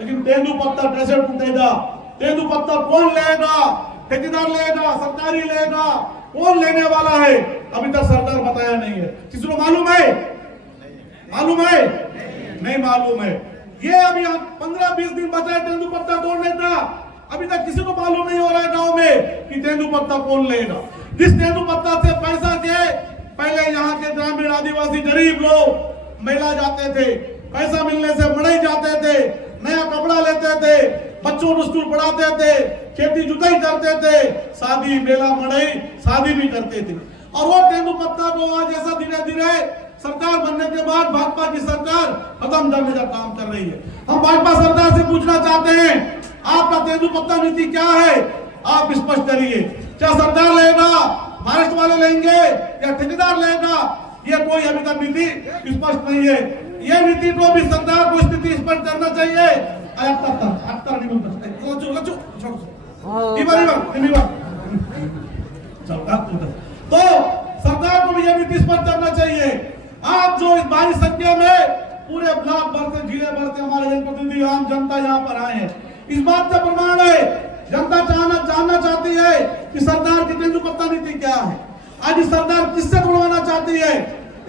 लेकिन तेंदूपत्ता कैसे टूटेगा? तेंदूपत्ता कौन लेगा? ठेकेदार लेगा, सरकारी लेगा, कौन लेने वाला है? अभी तक सरकार बताया नहीं है। किसी को मालूम है? मालूम है? नहीं मालूम है। ये अभी 15-20 दिन बचा है तेंदूपत्ता तोड़ने का, अभी तक किसी को मालूम नहीं हो रहा है गांव में कि तेंदूपत्ता कौन लेगा। जिस तेंदूपत्ता से पैसा के पहले यहाँ के ग्रामीण आदिवासी गरीब लोग मेला जाते थे, पैसा मिलने से मड़ई जाते थे, नया कपड़ा लेते थे, बच्चों को स्कूल पढ़ाते थे, खेती जुताई करते थे, शादी मेला मड़ई शादी भी करते थे। और वो तेंदूपत्ता को आज ऐसा धीरे धीरे सरकार बनने के बाद भाजपा की सरकार खत्म करने का काम कर रही है। हम भाजपा सरकार से पूछना चाहते हैं, आपका तेंदूपत्ता नीति क्या है? आप स्पष्ट करिए। क्या सरकार लेगा, महाराष्ट्र वाले लेंगे या ठेकेदार लेगा? ये कोई अभी तक नीति स्पष्ट नहीं है। ये नीति को भी सरकार को स्थिति स्पष्ट करना चाहिए। तो सरकार को भी यह नीति स्पष्ट करना चाहिए। आप जो इस भारी संख्या में पूरे ब्लॉक भर से जिले भर से हमारे जनप्रतिनिधि आम जनता यहाँ पर आए हैं, इस बात का प्रमाण है जनता जानना चाहती है कि सरकार की तेंदूपत्ता नीति क्या है। आज सरकार किससे तोड़वाना चाहती है?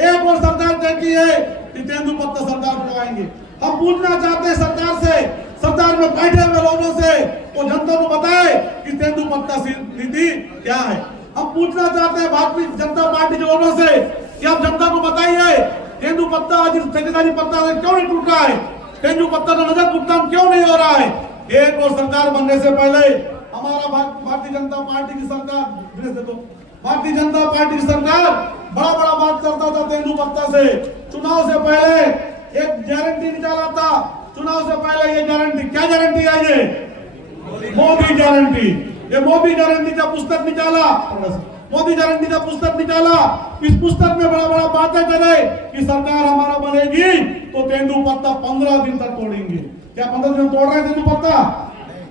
एक और सरकार कहती है कि तेंदूपत्ता सरकार तोड़वाएंगे। हम पूछना चाहते हैं सरकार से, सरकार में बैठे हुए लोगों से, वो जनता को बताए कि तेंदूपत्ता नीति क्या है। हम पूछना चाहते हैं भारतीय जनता पार्टी के लोगों से कि आप जनता को बताइए तेंदूपत्ता आज ठेकेदारी पत्ता क्यों नहीं टूट रहा है, तेंदूपत्ता का नगद भुगतान क्यों नहीं हो रहा है। एक और सरकार बनने से पहले हमारा भारतीय जनता पार्टी की सरकार, भारतीय जनता पार्टी की सरकार बड़ा बड़ा बात करता था तेंदूपत्ता से। चुनाव से पहले एक गारंटी निकाला था, चुनाव से पहले ये गारंटी, क्या गारंटी है ये? मोदी गारंटी। ये मोदी गारंटी का पुस्तक निकाला, मोदी गारंटी का पुस्तक निकाला। इस पुस्तक में बड़ा बड़ा बातें करे कि सरकार हमारा बनेगी तो तेंदूपत्ता 15 दिन तक तोड़ेंगे। क्या 15 दिन तोड़ रहे तेंदूपत्ता?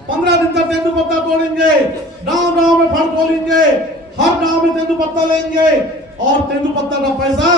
15 दिन तक तेंदूपत्ता तोड़ेंगे, गांव गांव में फल खोलेंगे, हर गांव में तेंदूपत्ता लेंगे और तेंदूपत्ता का पैसा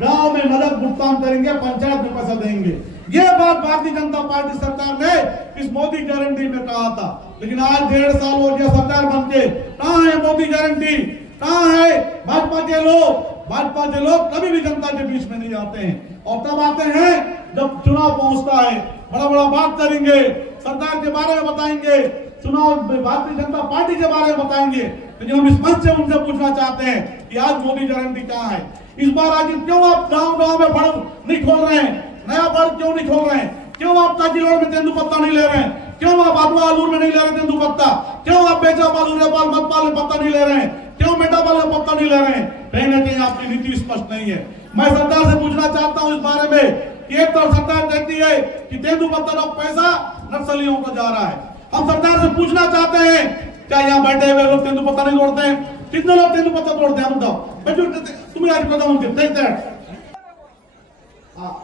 गांव में नगद भुगतान करेंगे, पंचायत में पैसा देंगे। ये बात भारतीय जनता पार्टी सरकार ने इस मोदी गारंटी में कहा था। लेकिन आज 1.5 साल हो गया सरकार बनके, कहां है मोदी गारंटी? कहां है भाजपा के लोग? भाजपा के लोग कभी भी जनता के बीच में नहीं आते हैं, और तब आते हैं जब चुनाव पहुंचता है। बड़ा बड़ा बात करेंगे, सरकार के बारे में बताएंगे, चुनाव भारतीय जनता पार्टी के बारे में बताएंगे। लेकिन हम इस मंच से उनसे पूछना चाहते हैं कि आज मोदी गारंटी कहाँ है? इस बार आज क्यों आप गांव गांव में फड़ नहीं खोल रहे हैं? नया फड़ क्यों नहीं खोल रहे हैं? क्यों आप ताजीलोड़ में तेंदूपत्ता नहीं ले रहे हैं? क्यों आप आदमा आलूर में नहीं ले रहे तेंदूपत्ता? क्यों आप बेचा बालूरेपाल मतपाल में पत्ता नहीं ले रहे हैं? क्यों मेटापाल में पत्ता नहीं ले रहे हैं? कहीं ना कहीं आपकी नीति स्पष्ट नहीं है। मैं सरकार से पूछना चाहता हूँ इस बारे में कि एक तरफ सरकार कहती है कि तेंदूपत्ता का पैसा नक्सलियों को जा रहा है। हम सरकार से पूछना चाहते हैं, क्या यहाँ बैठे हुए लोग तेंदूपत्ता नहीं तोड़ते हैं? कितने लोग तेंदूपत्ता तोड़ते हैं? बताओ, तुम्हें आज पता होंगे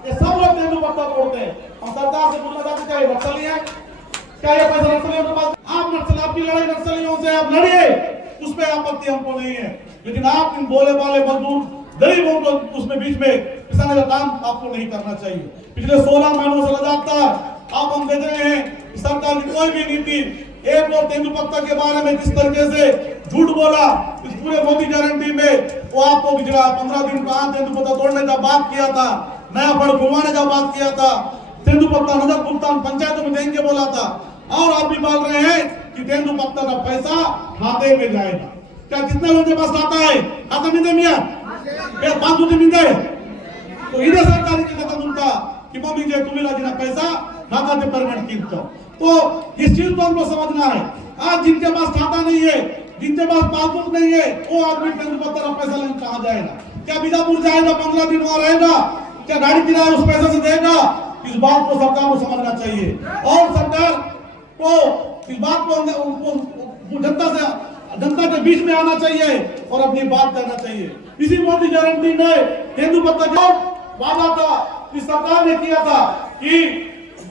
ये सब लोग तेंदूपत्ता तोड़ते हैं। हम सरकार से पूछना चाहते हैं, क्या ये नक्सली है? क्या ये पैसा नक्सलियों के पास? आप नक्सल, आपकी लड़ाई नक्सलियों से आप लड़िए, उस पर आपत्ति हमको नहीं है। लेकिन आप इन भोले भाले मजदूर गरीबों को उसमें बीच में पिसाने का काम आपको नहीं करना चाहिए। पिछले 16 महीनों से लगातार आप हम देख रहे हैं सरकार की कोई भी नीति, एक और तेंदूपत्ता के बारे में जिस तरीके से झूठ बोला इस पूरे मोदी गारंटी में, वो आपको बिजला 15 दिन कहां तेंदूपत्ता तोड़ने का बात किया था, नया फड़ घुमाने का बात किया था, तेंदूपत्ता नगद भुगतान पंचायतों में देंगे बोला था, और आप भी बोल रहे हैं कि तेंदूपत्ता का पैसा खाते में जाएगा। क्या कितने लोगों के पास खाता है? खाता मिलते मियाँ 5 मिलते है तो इधर सरकार की खाता उनका कि मम्मी जे तुम्हें लगे पैसा खाता से परमानेंट कीमता। तो इस चीज को हमको समझना है। आज जिनके पास खाता नहीं है, जिनके पास पासबुक नहीं है, वो आदमी तेंदूपत्ता का पैसा लेने कहाँ जाएगा? क्या बीजापुर जाएगा, 15 दिन वहां रहेगा? क्या गाड़ी किराया उस पैसे से देगा? इस बात को सरकार को समझना चाहिए और सरकार को इस बात को जनता के बीच में आना चाहिए और अपनी बात करना चाहिए। इसी मोदी गारंटी में तेंदूपत्ता जो वादा था कि सरकार ने किया था कि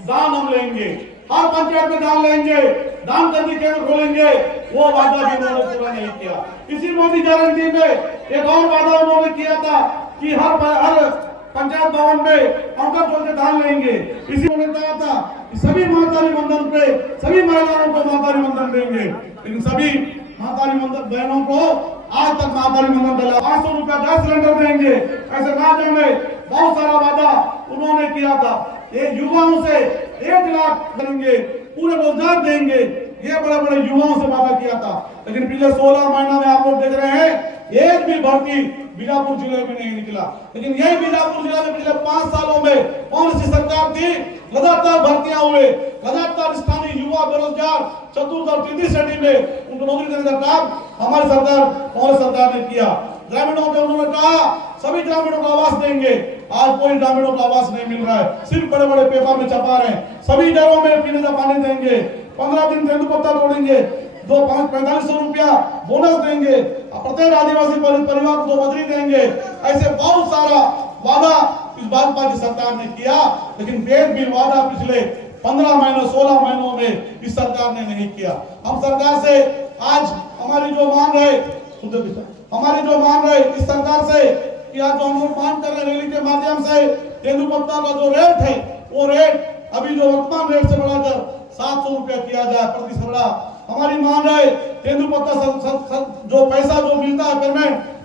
दान हम लेंगे, हर पंचायत में दान लेंगे, दान करने केंद्र खोलेंगे, वो वादा भी उन्होंने पूरा नहीं किया। इसी मोदी गारंटी में एक और वादा उन्होंने किया था कि हर पंचायत भवन में काउंटर खोल के दान लेंगे। इसी ने कहा था कि सभी मातारी बंधन पे सभी महिलाओं को मातारी बंधन देंगे, लेकिन सभी मातारी बंधन बहनों को आज तक मातारी बंधन दिला 500 रुपया गैस सिलेंडर देंगे, ऐसे ना जाने बहुत सारा वादा उन्होंने किया था। ये युवाओं से 1 लाख करेंगे, पूरे रोजगार देंगे, ये बड़े बड़े युवाओं से वादा किया था। लेकिन पिछले 16 महीना में आप लोग देख रहे हैं एक भी भर्ती बीजापुर जिले में नहीं निकला। लेकिन यही बीजापुर जिले में पिछले 5 सालों में कौन सी सरकार थी? लगातार भर्तियां हुए, लगातार स्थानीय युवा बेरोजगार चतुर्थ और तृतीय श्रेणी में उनको नौकरी देने का काम हमारी सरकार कांग्रेस सरकार ने किया। ग्रामीणों को उन्होंने कहा सभी ग्रामीणों को आवास देंगे, आज कोई ग्रामीणों को आवास नहीं मिल रहा है, सिर्फ बड़े बड़े पेपर में छपा रहे हैं। सभी घरों में पीने का पानी देंगे, 15 दिन तेंदुपत्ता तोड़ेंगे, 4500 रुपया बोनस देंगे, प्रत्येक आदिवासी परिवार को 2 बजरी देंगे। ऐसे बहुत सारा वादा इस भाजपा की सरकार ने किया, लेकिन एक भी वादा पिछले 15 महीनों 16 महीनों में इस सरकार ने नहीं किया। हम सरकार से आज हमारी जो मांग है इस सरकार से कि आज जो हम लोग मांग कर रहे हैं रैली के माध्यम से, तेंदुपत्ता का जो रेट है वो रेट अभी जो वर्तमान रेट से बढ़ाकर 700 रुपया किया जाए प्रति सवड़ा। हमारी मांग है तेंदुपत्ता जो पैसा जो मिलता है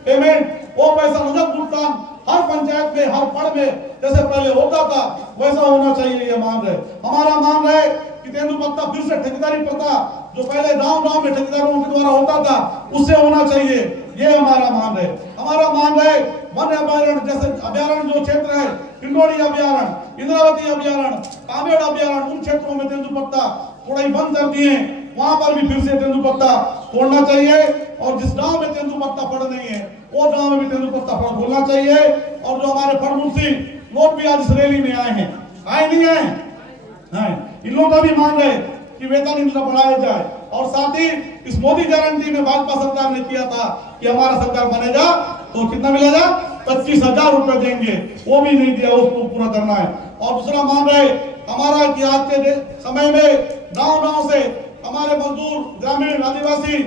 पेमेंट वो पैसा नगद भुगतान हर पंचायत में हर पड़ में जैसे पहले होता था वैसा होना चाहिए, ये मांग है। हमारा मांग है कि तेंदुपत्ता फिर से ठेकेदारी प्रथा जो पहले गांव-गांव में ठेकेदारों के द्वारा होता था उससे होना चाहिए, ये हमारा मांग है। हमारा मांग है वन अभयारण्य जैसे अभयारण्य जो क्षेत्र है, पिंडोरी अभयारण्य, इंद्रावती अभयारण्य, कामेड़ अभयारण्य, उन क्षेत्रों में तेंदुपत्ता थोड़ा ही बंद कर दिए, वहां पर भी फिर से तेंदुपत्ता तोड़ना चाहिए। और जिस गांव में तेंदुपत्ता फड़ नहीं है वो गांव में भी तेंदुपत्ता फड़ बोलना चाहिए। और जो हमारे फड़मुंशी लोग भी आज इस रैली में आए हैं, आए नहीं आए, इन लोगों का भी मांग है कि वेतन इनका बढ़ाया जाए। और साथ ही इस मोदी गारंटी में भाजपा सरकार ने किया था कि हमारा सरकार बनेगा तो कितना मिलेगा, 25,000 रुपए देंगे, वो भी नहीं दिया, उसको पूरा करना है। और दूसरा मांग है हमारा कि आज के समय में गांव-गांव से हमारे मजदूर ग्रामीण आदिवासी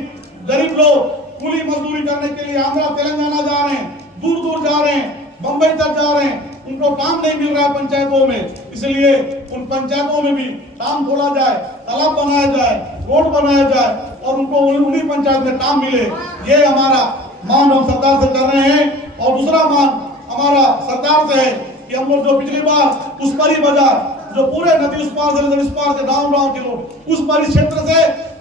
गरीब लोग कूली मजदूरी करने के लिए आंध्रा तेलंगाना जा रहे हैं, दूर दूर जा रहे हैं, बंबई तक जा रहे हैं, उनको काम नहीं मिल रहा है पंचायतों में। इसलिए उन पंचायतों में भी काम खोला जाए, तालाब बनाया जाए, रोड बनाया जाए और उनको उन्हीं पंचायत में काम मिले, ये हमारा मांग हम सरकार से कर रहे हैं। और दूसरा मांग हमारा सरकार से है कि हम लोग जो पिछली बार उस परी बाजार जो पूरे नदी उस पार से इस पार के गांव के लोग उस परी क्षेत्र से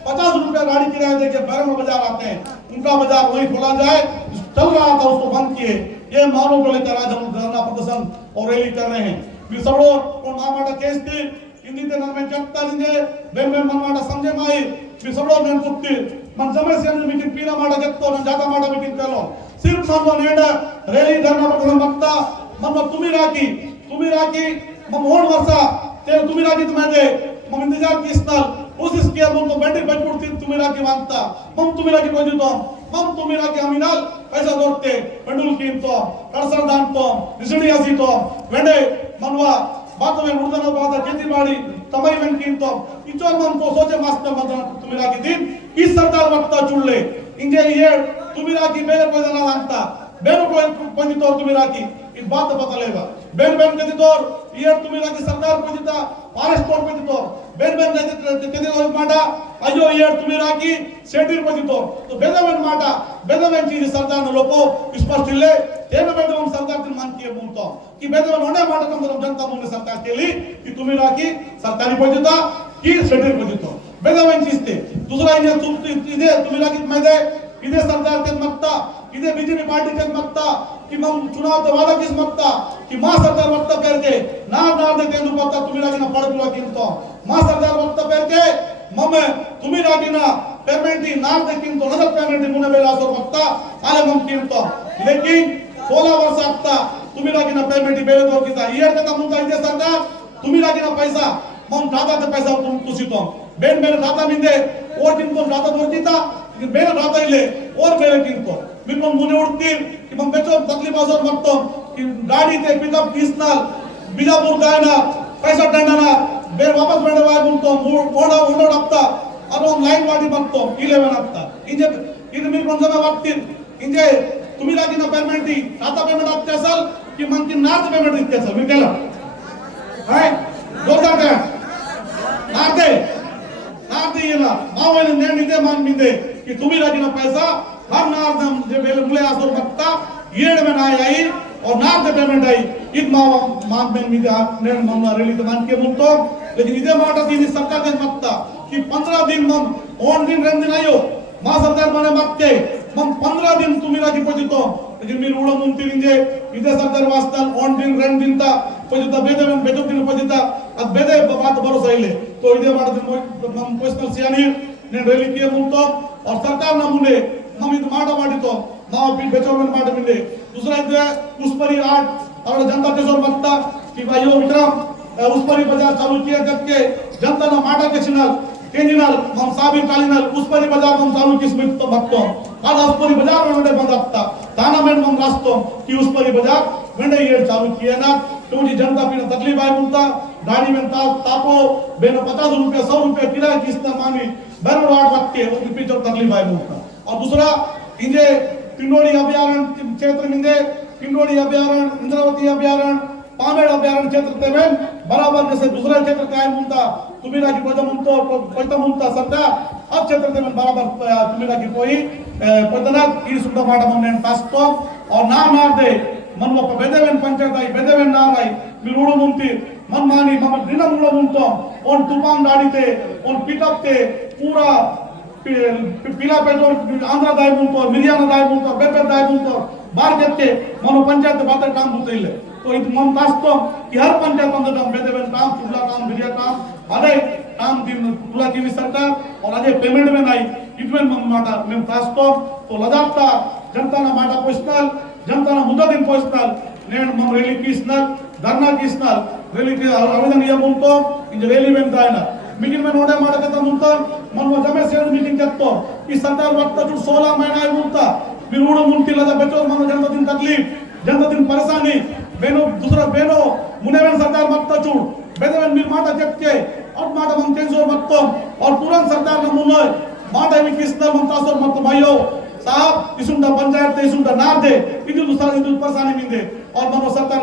50 रुपया गाड़ी किराया देके बैरम बाजार आते हैं, उनका बाजार वहीं खोला जाए, चल रहा था उसको बंद किए। ये मांगों को लेकर आज हम धरना प्रदर्शन और रैली कर रहे हैं। मामाटा केस थी इंदिते नन्मे చెప్తానిందే బెంబెం మామాట సంజయ్ మాయి మీ సబడో నేను కుట్టి మన సమస్య మీటింగ్ పీనా మాట చెప్తో నేను జాతా మాట మీటింగ్ కలో सिर्फ मन नेड रैली धरना प्रदर्शन बघता मन तुम्ही राखी मग होण वर्षा ते तुम्ही राखी तुम्ही मग इंतजार किस्ताल कोशिश किया तो बैटरी बचपुड़ती तुम्ही राखी मांगता मग तुम्ही राखी कोजितो मग तुम्ही राखी अमीनाल पैसा दोड़ते पेंडुल कीमतो कड़सर दानतो निसड़ी हसीतो वेंडे मनवा बात में उड़दनो बात खेती बाड़ी तमई में कीमतो इचोर मन को सोचे मास्टर मदन तुम्ही राखी दिन इस सरकार वक्ता चुड़ले इंजे ये तुम्ही राखी बेले कोई ना मांगता बेनो को पंजी तौर तुम्ही राखी इस बात पता लेगा बेन कहती तौर ये तुम्ही राखी सरकार को जीता फॉरेस्ट कोर्ट पे जीतो बेन कहती तौर माटा अयो ये तुम्ही राखी सेटिर को जीतो तो बेदवेन माटा बेदवेन चीज सरकार ने लोगो स्पष्ट ले तेन बेदवेन सरकार की मान किए बोलता कि बेदवेन होने माटा कम जनता बोलने सरकार के लिए कि तुम्ही राखी सरकारी को जीता कि सेटिर को जीतो बेदवेन चीज थे। दूसरा इन्हें तुम्ही राखी मैंने इधे सरकार के मत्ता इधे बीजेपी पार्टी के मत्ता कि मम चुनाव तो वादा किस मत्ता कि मां सरकार मत्ता करके ना दे तेंदुपत्ता तुम्ही राखी ना पड़कुला किंतो मां सरकार मत्ता करके मम तुम्ही राखी ना पेमेंट ना दे किंतो नगद पेमेंट मुने बेला सो मत्ता आले मम किंतो लेकिन 16 वर्ष आता तुम्ही राखी ना पेमेंट बेले दो किता ईयर का मुंता इधे सरकार तुम्ही राखी ना पैसा मम खाता ते पैसा तुम कुसितो बेन मेरे खाता मिंदे और किंतो खाता दोरतीता ಬೇರೆ ರಾತ ಇಲ್ಲೇ ಓರ್ ಬೇರೆ ಕಿಂಕೋ ಮಿಪಂ ಮುನೆ ಉಡ್ತೀರ್ ಕಿಪಂ ಬೆಚೋ ತಕ್ಲಿಫ್ ಆಸೋರ್ ಮತ್ತೋ कि गाड़ी ते पिकअप किसनाल बीजापुर गायना पैसा टंडना ಬೇರೆ ವಾಪಸ್ ಬೇಡವಾ ಗುಂತೋ ಓಡ ಹಪ್ತಾ ಅದು ಲೈನ್ ಮಾಡಿ ಬಂತೋ 11 ಹಪ್ತಾ ಇಂಜೆ ಇದು ಮಿಪಂ ಜನ ವಾಕ್ತಿರ್ ಇಂಜೆ तुम्ही राखी ना पेमेंट खाता पेमेंट आपते असल कि की मन की नार्थ पेमेंट इतके सर विकेला है जोरदार का नार्थ येला मावले ने निदे मान मिंदे कि तुम्ही राजीना पैसा हम नार्थ जे बेले मुले आसोर मत्ता येड में ना आई और नार्थ पेमेंट आई इत मान में मिदे ने मम्मा रेली तो मान के मुंतो लेकिन इदे మాట దీని सरकार के मत्ता कि 15 दिन मम ओन दिन रेंद दिन आयो मा सरकार माने मत्ते मम 15 दिन तुम्ही राजी पोजितो लेकिन మీరు కూడా ముంతిరింజే ఇదే సర్దార్ వాస్తల్ ఆన్ దిన్ రెం దింత పొజిత బేదెం బెజో దిన్ పొజిత అద్ బేదే బాత్ భరోసా ఇల్లే तो ఇదే మాట దిన్ మనం క్వశ్చన్ సియాని నేను రైలి కియ ముంతో और सरकार नमूने हम ఇది మాట మాడితో నా బెచోమెన్ మాట మిందే दूसरा इदे उस परी आठ और जनता के जोर मत्ता कि भाइयों विक्रम उस परी बाजार चालू किया जब के जनता ना माटा के चिनल केंजिनल हम साबी कालिनल उस परी बाजार हम चालू किस्मत तो भक्तो आज उस परी बाजार में बंद आता ताना में हम रास्तो कि उस परी बाजार वेंडे ये चालू किया ना क्योंकि जनता पीना तकलीफ आई मुल्ता गाड़ी में तापो बेनो 50 रुपया 100 रुपया किराया किस्ता मानी बरबर वाट वक्के उसकी पीछे तकलीफ आई मुल्ता और दूसरा इंजे पिंडोड़ी अभयारण्य क्षेत्र में पिंडोड़ी अभयारण्य इंद्रावती अभयारण्य पामेड़ अभयारण्य क्षेत्र में बराबर जैसे दूसरा क्षेत्र काय मुंता तुम्हीरा की प्रजा मुंतो पैता मुंता सरकार अब क्षेत्र में बराबर तुम्हीरा की कोई पतना ई सुद्धा మాట మనం కాస్తో और ना दे मन वो बेदेवेन पंचायत आई बेदेवेन ना आई మీరు ఊడు ముంతి मन मानी मम दिन ఊడు ముంతో on तूफान गाड़ीते on पिकअप ते पूरा पीला पेट्रोल आंध्र दाय मुंतो मिरियाना दाय मुंतो बेबे दाय मुंतो बार के मनो पंचायत बात काम होते इले तो इत मम कास्तो कि हर पंचायत अंदर काम बेदेवेन काम चुला काम बिरिया काम अरे काम दिन तुला की सरकार और अजे पेमेंट में नहीं इटवेन मम माटा मेम कास्तो तो लदाता जनता ना माटा पोस्टल जनता ना मुद्दा दिन पोस्टल नेण मम रेली किस्नल धरना किस्नल रेली के आवेदन ये मुंतो इन रेली में दायना मीटिंग में नोडे माटा के मुंतो मन वो जमे से मीटिंग करतो कि सरकार वक्त जो 16 महीना आई मुंता बिरुडो मुंती लदा बेचो मन जनता दिन तकलीफ जनता दिन परेशानी बेनो दूसरा बेनो मुनेवन सरकार मत चूड़ बेदेवन मिल माटा जक्के और माटा मन केंजो मत और तुरंत सरकार न मुनय माटा भी किस्ता मन तासर मत भाइयो साहब इसुंडा पंचायत इसुंडा ना दे इदु दूसरा इदु परेशानी मिंदे और मनो सरकार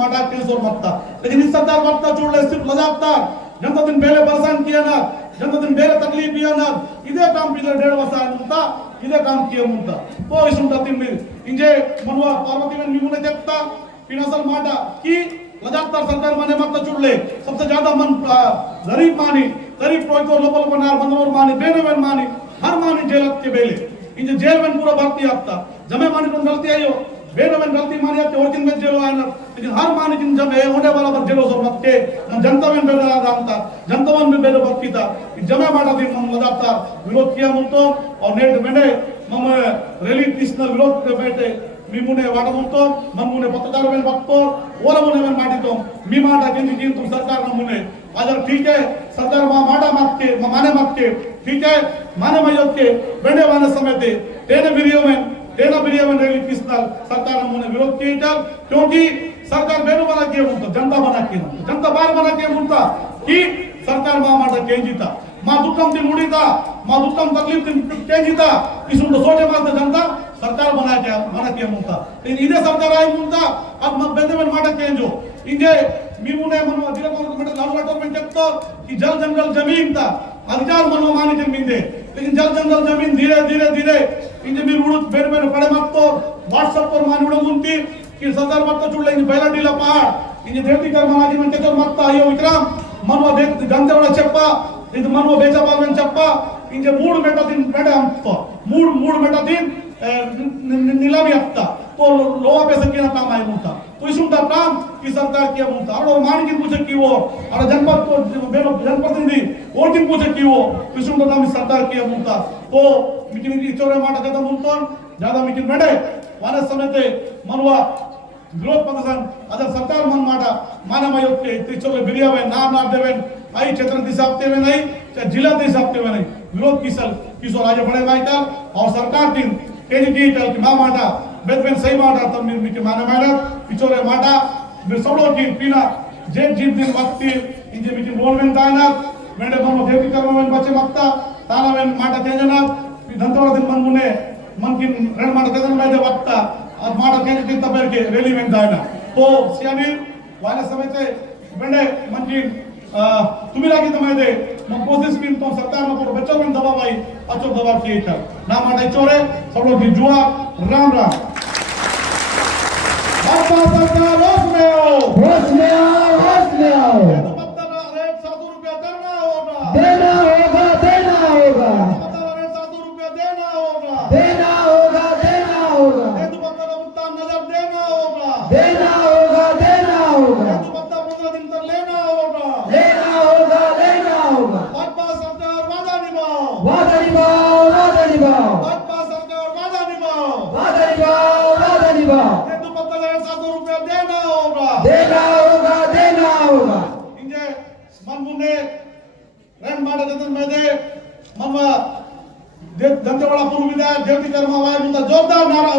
माटा केंजो मत लेकिन इस सरकार मत चूड़ ले सिर्फ लदाता जनता दिन बेले परेशान किया ना जनता दिन बेले तकलीफ किया ना इदे काम पिले 1.5 वर्ष मुंता इदे काम किया मुंता तो इसुंडा तीन इंजे मनवा पार्वती में निमुने देखता फिनासल माटा कि लगातार सरकार माने मत चुड़ले सबसे ज्यादा मन गरीब मानी गरीब तो लोकल बनार मनोर मानी बेनवेन मानी हर मानी जेल के बेले इंजे जेल में पूरा भर्ती आपता जमे मानी को गलती आयो बेनवेन गलती मानी आते और दिन में जेल आना लेकिन हर मानी जिन जब है होने वाला पर जेलो सो मत के जनता में बेला जानता जनता में बेलो भक्ति था जमे माटा दिन हम लगातार विरोध किया मुंतो और नेट मैंने मम रैली कृष्ण विरोध के बैठे मीमुने वाडमुंतो मम्मुने पत्रकार में भक्तो ओरमुने में माटितो मी माटा केंद्र जी तुम सरकार नमुने अगर ठीक है सरकार माटा मत के माने मत के ठीक है माने मयो के बेंडे वाले समय थे तेने वीडियो में रैली कृष्ण सरकार नमुने विरोध किया क्योंकि सरकार बेनो बना के मुंतो जनता बार बना के मुंता कि सरकार माटा केंजिता मा दुखम दिन मुड़ीता मा दुखम तकलीफ दिन केंजिता इसुंडो सोटे माते जनता सरकार बना के मुंता लेकिन इधे सरकार आई मुंता अब मत बेदेवन माटा केंजो इंजे मीमुने मन अधिकार गवर्नमेंट लाल लेटर में कहतो कि जल जंगल जमीन था अधिकार मनो मानी दिन मिंदे लेकिन जल जंगल जमीन धीरे इंजे मी उड़ बेर पड़े मत तो व्हाट्सएप पर मानी उड़ मुंती कि सरकार मत चुड़ले इंजे बैला डीला पहाड़ इंजे देवती कर मनाजी में केचो मत अयो विक्रम मनवा देख गंदेवड़ा चप्पा ಇದು ಮನೋ ಬೇಜಾಬಾಲ್ವೆನ್ ಚಪ್ಪ ಇಂಜೆ ಮೂಡ್ ಮೆಟ ದಿನ ಬೇಡ ಅಂತ ಮೂಡ್ ಮೆಟ ದಿನ नीलामी हफ्ता तो लोहा पैसे की ना काम आई मुंता तो इसुंटा काम की सरकार किया मुंता और मान की पूछे की वो और जनपद तो बेनो जनप्रतिनिधि और दिन पूछे की वो इसुंटा नाम सरकार किया मुंता तो मिकिन इचोरे माटा कदा मुंता ज्यादा मिकिन बेडे वाने समेते मनवा विरोध पदसन अदर सरकार मन माटा माने मयोके इचोरे बिरियावे ना देवेन आई क्षेत्र दिसापते में नहीं जिला दिसापते में नहीं विरोध किसो राजा बड़े माइटा और सरकार दिन केजी की माटा बेदवेन सही माटा तब मिके माने माटा पिछोरे माटा बिरसोड़ो की पीना जेट जीप दिन वक्ती इंजे मिके गवर्नमेंट दाना मेंडे मनो देवी कर्म में बच्चे मक्ता ताना में माटा केजना धंतोड़ा दिन मन मुने मन की रण माटा केजना में दे वक्ता अब माटा केजी दिन तब के रैली में दाना तो तो सियानीर वाल्या सभेचे बंडे मंजीन तुम्ही लागी तमायदे मग कोशिश की तो सरकार न को बच्चों में दबाव आई अच्छो दबाव किए था ना माटे चोरे सब लोग की जुआ राम राम बाबा सरकार होश में आओ होश में आओ होश में आओ ये तो मतलब रेट 700 रुपया देना होगा देना होगा देना होगा मतलब रेट 700 रुपया देना होगा देना होगा देना होगा ये तो मतलब उतना नजर देना होगा देना होगा देना होगा ये तो मतलब 15 दिन तक लेना होगा लेना होगा लेना होगा बाबा सरकार वादा निभाओ वादा निभाओ वादा निभाओ बाबा सरकार वादा निभाओ वादा निभाओ वादा निभाओ ये तो मतलब रेट 700 रुपया देना होगा देना होगा देना होगा इंजे मन मुन्ने रेम माडे जतन मेदे मनवा ದಂತೆವಾಳ ಪೂರ್ವ ವಿಧಾಯ ದೇವತಿ ಕರ್ಮ ವಾಯುತ ಜೋರ್ದಾರ್ ನಾರಾ